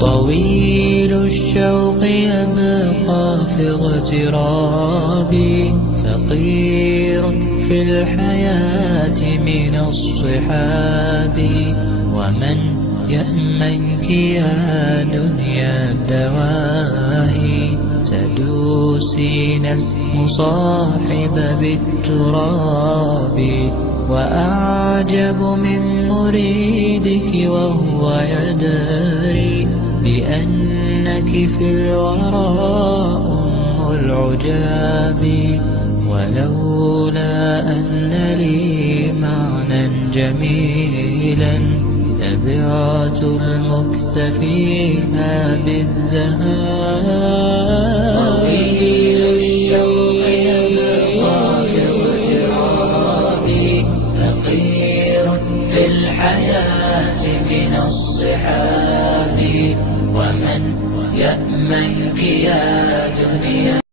طويل الشوق يبقى في اغترابي، فقير في الحياة من الصحاب. ومن يأمنك يا دنيا الدواهي، تدوسين المصاحب بالتراب. وأعجب من مريدك وهو يدري بأنك في الورى أم العجاب. ولولا أن لي معنى جميلا لبعت المكتفيها بالذهاب. طويل الشوق يبقى في اغترابي، فقير في الحياة من الصحاب. ومن يأمنك يا دنيا